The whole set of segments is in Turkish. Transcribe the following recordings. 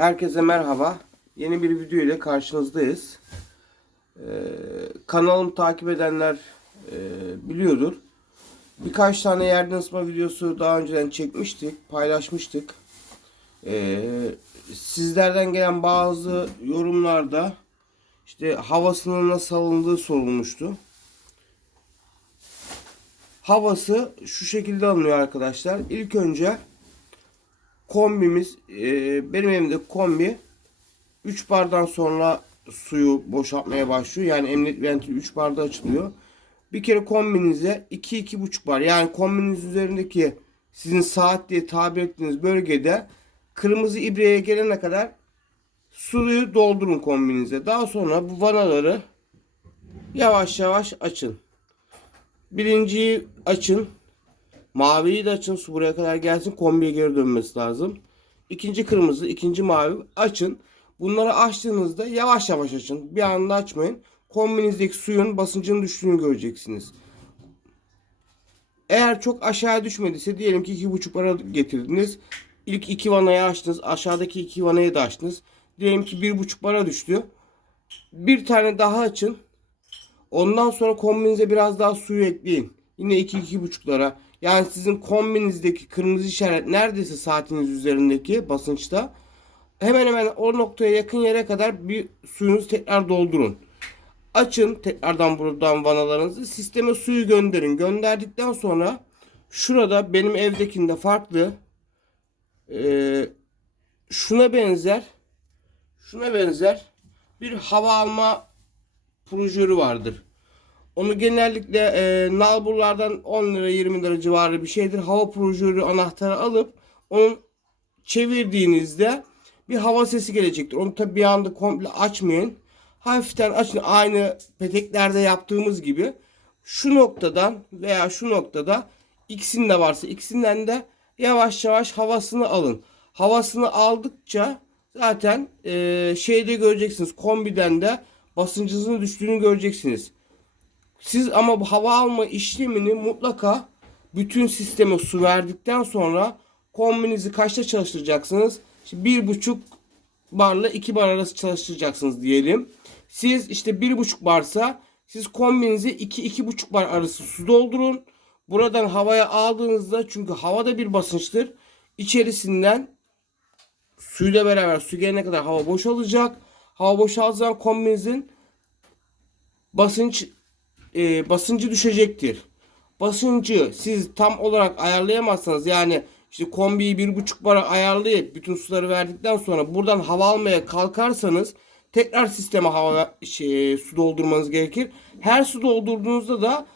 Herkese merhaba. Yeni bir video ile karşınızdayız. Ee, kanalımı takip edenler e, biliyordur. Birkaç tane yerden ısma videosu daha önceden çekmiştik, paylaşmıştık. Ee, sizlerden gelen bazı yorumlarda işte havasının nasıl alındığı sorulmuştu. Havası şu şekilde alınıyor arkadaşlar. İlk önce kombimiz e, benim evimde kombi 3 bardan sonra suyu boşaltmaya başlıyor. Yani emniyet ventili 3 barda açılıyor. Bir kere kombinize 2-2,5 bar yani kombiniz üzerindeki sizin saat diye tabir ettiğiniz bölgede kırmızı ibreye gelene kadar suyu doldurun kombinize. Daha sonra bu vanaları yavaş yavaş açın. Birinciyi açın. Maviyi de açın. Su buraya kadar gelsin. Kombiye geri dönmesi lazım. İkinci kırmızı, ikinci mavi açın. Bunları açtığınızda yavaş yavaş açın. Bir anda açmayın. Kombinizdeki suyun basıncının düştüğünü göreceksiniz. Eğer çok aşağı düşmediyse diyelim ki iki buçuk bara getirdiniz. İlk iki vanayı açtınız. Aşağıdaki iki vanayı da açtınız. Diyelim ki bir buçuk bara düştü. Bir tane daha açın. Ondan sonra kombinize biraz daha suyu ekleyin. Yine 2-2,5'lara. Yani sizin kombinizdeki kırmızı işaret neredeyse saatiniz üzerindeki basınçta hemen hemen o noktaya yakın yere kadar bir suyunuzu tekrar doldurun. Açın tekrardan buradan vanalarınızı. Sisteme suyu gönderin. Gönderdikten sonra şurada benim evdekinde farklı ee, şuna benzer şuna benzer bir hava alma projörü vardır. Onu genellikle e, nalburlardan 10 lira 20 lira civarı bir şeydir. Hava projörü anahtarı alıp onu çevirdiğinizde bir hava sesi gelecektir. Onu tabi bir anda komple açmayın. Hafiften açın. Aynı peteklerde yaptığımız gibi. Şu noktadan veya şu noktada ikisinde varsa ikisinden de yavaş yavaş havasını alın. Havasını aldıkça zaten e, şeyde göreceksiniz. Kombiden de basıncınızın düştüğünü göreceksiniz. Siz ama bu hava alma işlemini mutlaka bütün sisteme su verdikten sonra kombinizi kaçta çalıştıracaksınız? İşte bir buçuk barla 2 bar arası çalıştıracaksınız diyelim. Siz işte bir buçuk barsa siz kombinizi 2 iki, buçuk bar arası su doldurun. Buradan havaya aldığınızda çünkü havada bir basınçtır. İçerisinden suyla beraber su gelene kadar hava boşalacak. Hava boşaldığı zaman kombinizin basınç e, basıncı düşecektir. Basıncı siz tam olarak ayarlayamazsanız yani işte kombiyi bir buçuk bara ayarlayıp bütün suları verdikten sonra buradan hava almaya kalkarsanız tekrar sisteme hava şey, su doldurmanız gerekir. Her su doldurduğunuzda da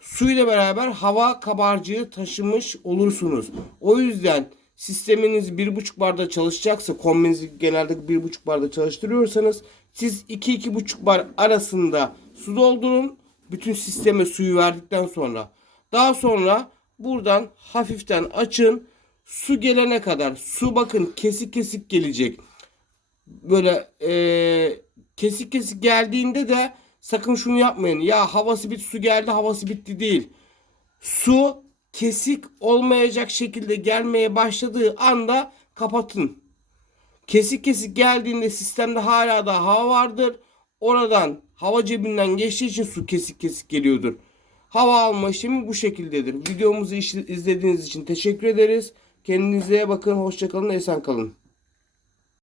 suyla beraber hava kabarcığı taşımış olursunuz. O yüzden sisteminiz bir buçuk barda çalışacaksa kombinizi genelde bir buçuk barda çalıştırıyorsanız siz iki iki buçuk bar arasında su doldurun. Bütün sisteme suyu verdikten sonra. Daha sonra buradan hafiften açın. Su gelene kadar. Su bakın kesik kesik gelecek. Böyle ee, kesik kesik geldiğinde de sakın şunu yapmayın. Ya havası bitti su geldi havası bitti değil. Su kesik olmayacak şekilde gelmeye başladığı anda kapatın. Kesik kesik geldiğinde sistemde hala da hava vardır. Oradan hava cebinden geçtiği için su kesik kesik geliyordur. Hava alma işlemi bu şekildedir. Videomuzu izlediğiniz için teşekkür ederiz. Kendinize bakın. Hoşçakalın. Esen kalın.